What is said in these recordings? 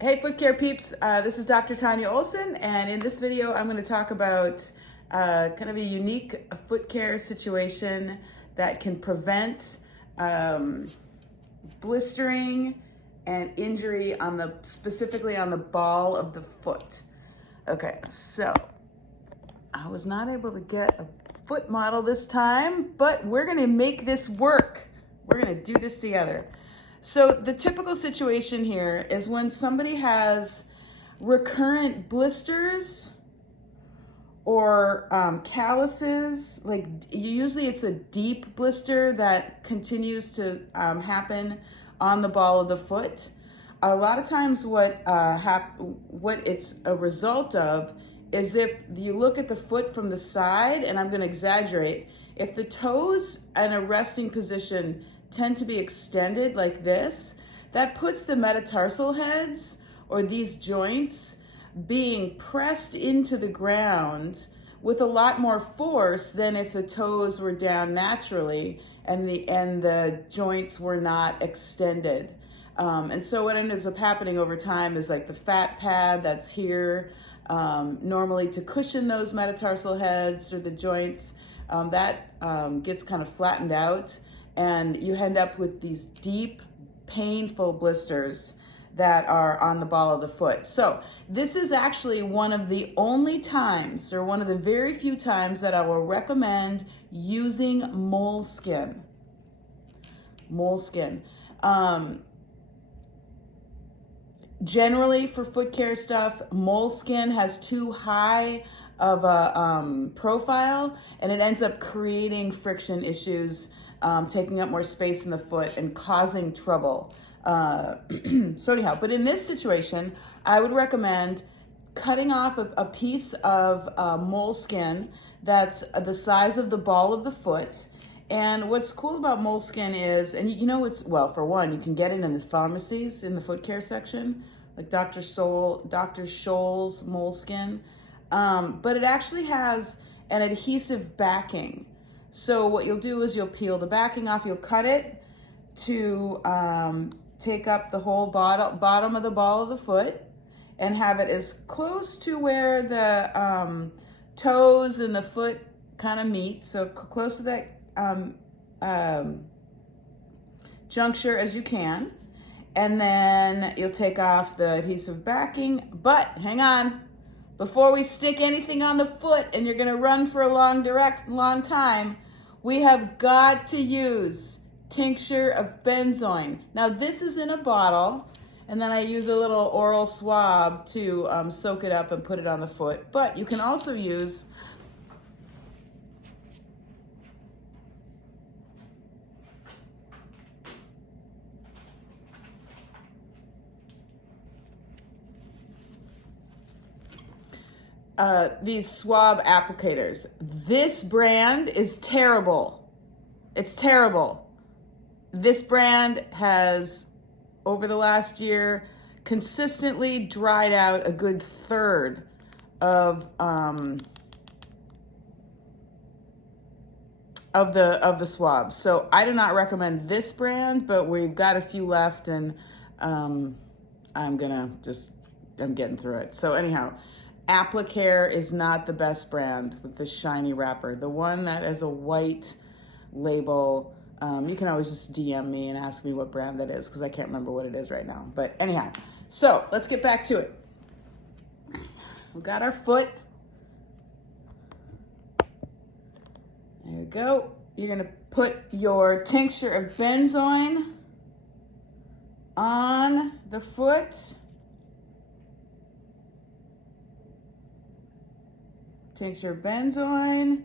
Hey foot care peeps, this is Dr. Tanya Olson, and in this video I'm going to talk about kind of a unique foot care situation that can prevent blistering and injury specifically on the ball of the foot. Okay, so I was not able to get a foot model this time, but we're going to make this work. We're going to do this together. So the typical situation here is when somebody has recurrent blisters or calluses, like usually it's a deep blister that continues to happen on the ball of the foot. A lot of times what it's a result of is if you look at the foot from the side, and I'm going to exaggerate, if the toes in a resting position tend to be extended like this, that puts the metatarsal heads, or these joints, being pressed into the ground with a lot more force than if the toes were down naturally and the joints were not extended. And so what ends up happening over time is like the fat pad that's here, normally to cushion those metatarsal heads or the joints, that gets kind of flattened out, and you end up with these deep, painful blisters that are on the ball of the foot. So this is actually one of the only times, or one of the very few times, that I will recommend using moleskin. Moleskin. Generally for foot care stuff, moleskin has too high of a profile, and it ends up creating friction issues, taking up more space in the foot and causing trouble. So anyhow, but in this situation, I would recommend cutting off a piece of moleskin that's the size of the ball of the foot. And what's cool about moleskin is, and you know, well, for one, you can get it in the pharmacies in the foot care section, like Dr. Scholl's moleskin. But it actually has an adhesive backing. So what you'll do is you'll peel the backing off, you'll cut it to take up the whole bottom of the ball of the foot, and have it as close to where the toes and the foot kind of meet, so close to that juncture as you can. And then you'll take off the adhesive backing. But hang on, before we stick anything on the foot and you're gonna run for a long time, we have got to use tincture of benzoin. Now this is in a bottle, and then I use a little oral swab to soak it up and put it on the foot. But you can also use these swab applicators. This brand is terrible. It's terrible. This brand has, over the last year, consistently dried out a good third of the swabs. So I do not recommend this brand, but we've got a few left, and I'm getting through it. So anyhow, Applicare is not the best brand with the shiny wrapper. The one that has a white label, you can always just DM me and ask me what brand that is, because I can't remember what it is right now. But anyhow, so let's get back to it. We've got our foot. There you go. You're gonna put your tincture of benzoin on the foot. Tincture of benzoin.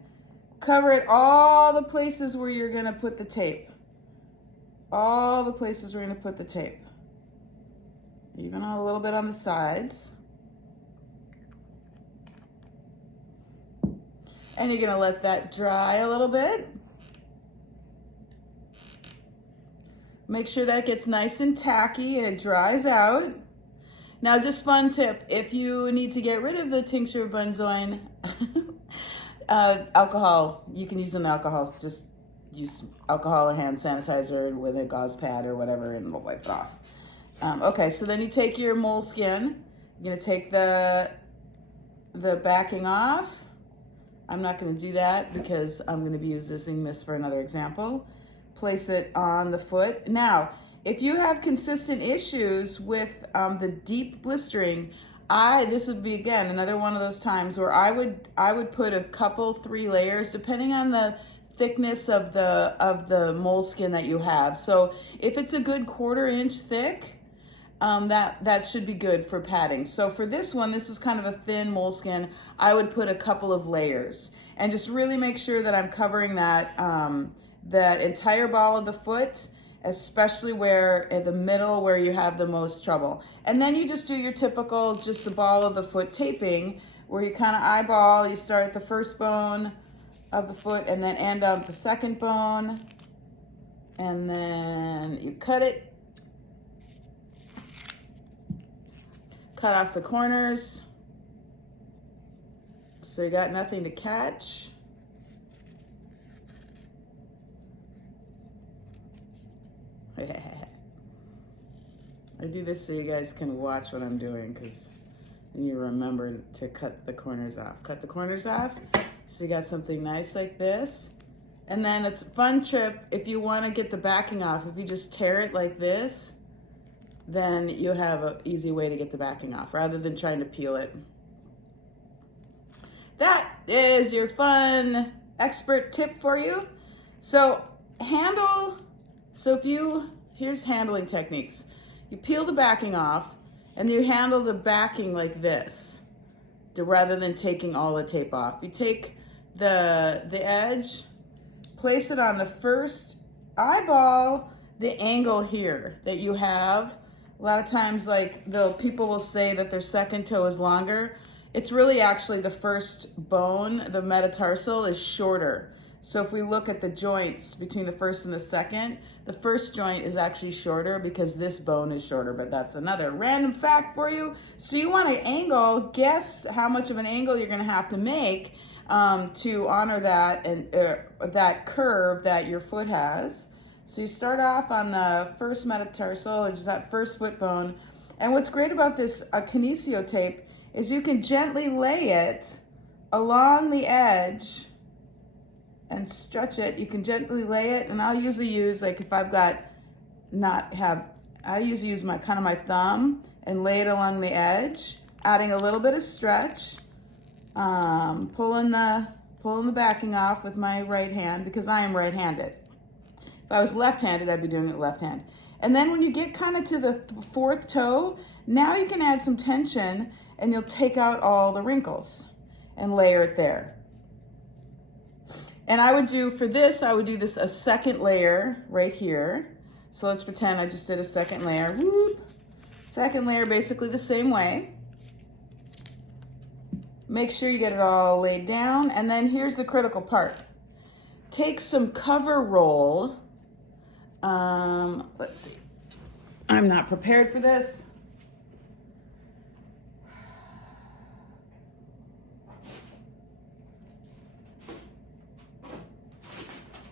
Cover it all the places where you're gonna put the tape. All the places we're gonna put the tape. Even a little bit on the sides. And you're gonna let that dry a little bit. Make sure that gets nice and tacky and it dries out. Now, just fun tip, if you need to get rid of the tincture of benzoin, alcohol, you can use some alcohol, just use alcohol or hand sanitizer with a gauze pad or whatever, and we'll wipe it off. Okay, so then you take your moleskin. You're gonna take the backing off. I'm not gonna do that because I'm gonna be using this for another example. Place it on the foot. Now, if you have consistent issues with the deep blistering, this would be again another one of those times where I would put a couple, 3 layers depending on the thickness of the moleskin that you have. So if it's a good 1/4 inch thick, that should be good for padding. So for this one, this is kind of a thin moleskin. I would put a couple of layers and just really make sure that I'm covering that that entire ball of the foot, especially where in the middle where you have the most trouble. And then you just do your typical, just the ball of the foot taping, where you kind of eyeball, you start at the first bone of the foot and then end on the second bone. And then you cut it. Cut off the corners. So you got nothing to catch. I do this so you guys can watch what I'm doing, because then you remember to cut the corners off. Cut the corners off, so you got something nice like this. And then it's a fun trip if you want to get the backing off. If you just tear it like this, then you have an easy way to get the backing off rather than trying to peel it. That is your fun expert tip for you. So here's handling techniques. You peel the backing off and you handle the backing like this, rather than taking all the tape off. You take the edge, place it on the first eyeball, the angle here that you have. A lot of times, like, people will say that their second toe is longer. It's really actually the first bone, the metatarsal, is shorter. So if we look at the joints between the first and the second, the first joint is actually shorter because this bone is shorter, but that's another random fact for you. So you want to angle, guess how much of an angle you're going to have to make to honor that and that curve that your foot has. So you start off on the first metatarsal, which is that first foot bone. And what's great about this kinesio tape is you can gently lay it along the edge and stretch it. You can gently lay it, and I'll usually use, like, if I've got I usually use my thumb and lay it along the edge, adding a little bit of stretch, pulling the backing off with my right hand because I am right-handed. If I was left-handed, I'd be doing it left hand. And then when you get kind of to the 4th toe, now you can add some tension and you'll take out all the wrinkles and layer it there. And I would do this a second layer right here. So let's pretend I just did a second layer. Whoop. Second layer basically the same way. Make sure you get it all laid down. And then here's the critical part. Take some cover roll. Let's see. I'm not prepared for this.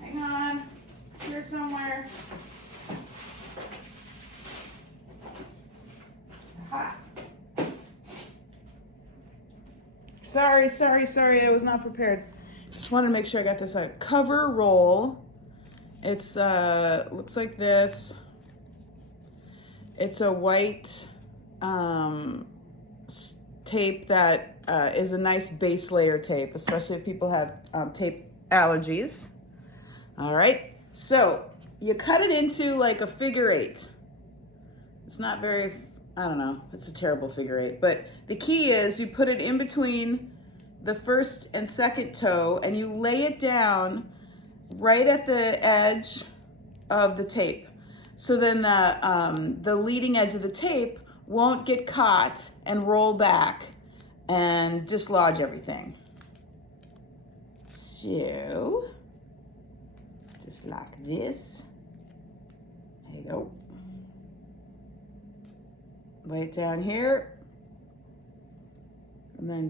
Hang on. It's here somewhere. Aha. Sorry. I was not prepared. Just wanted to make sure I got this out. Cover roll. It's looks like this. It's a white tape that is a nice base layer tape, especially if people have tape allergies. All right, so you cut it into like a figure 8. It's not very, I don't know, it's a terrible figure 8, but the key is you put it in between the first and second toe and you lay it down right at the edge of the tape. So then the leading edge of the tape won't get caught and roll back and dislodge everything. So, just like this. There you go. Lay it down here. And then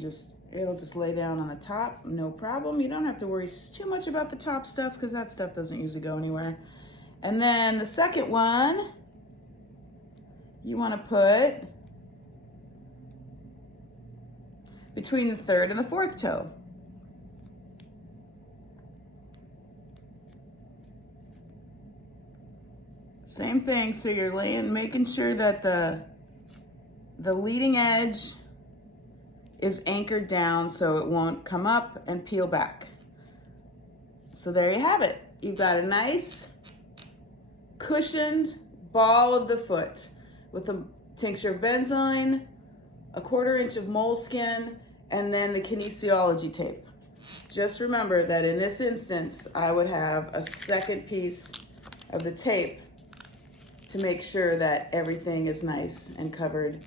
it'll just lay down on the top, no problem. You don't have to worry too much about the top stuff because that stuff doesn't usually go anywhere. And then the second one, you want to put between the third and the fourth toe. Same thing, so you're making sure that the leading edge is anchored down so it won't come up and peel back. So there you have it. You've got a nice cushioned ball of the foot with a tincture of benzoin, a 1/4 inch of moleskin, and then the kinesiology tape. Just remember that in this instance, I would have a second piece of the tape to make sure that everything is nice and covered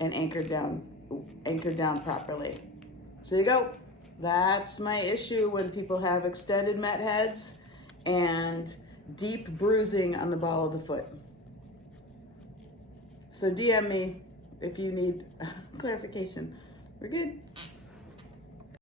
and anchored down properly. So you go. That's my issue when people have extended met heads and deep bruising on the ball of the foot. So DM me if you need clarification. We're good.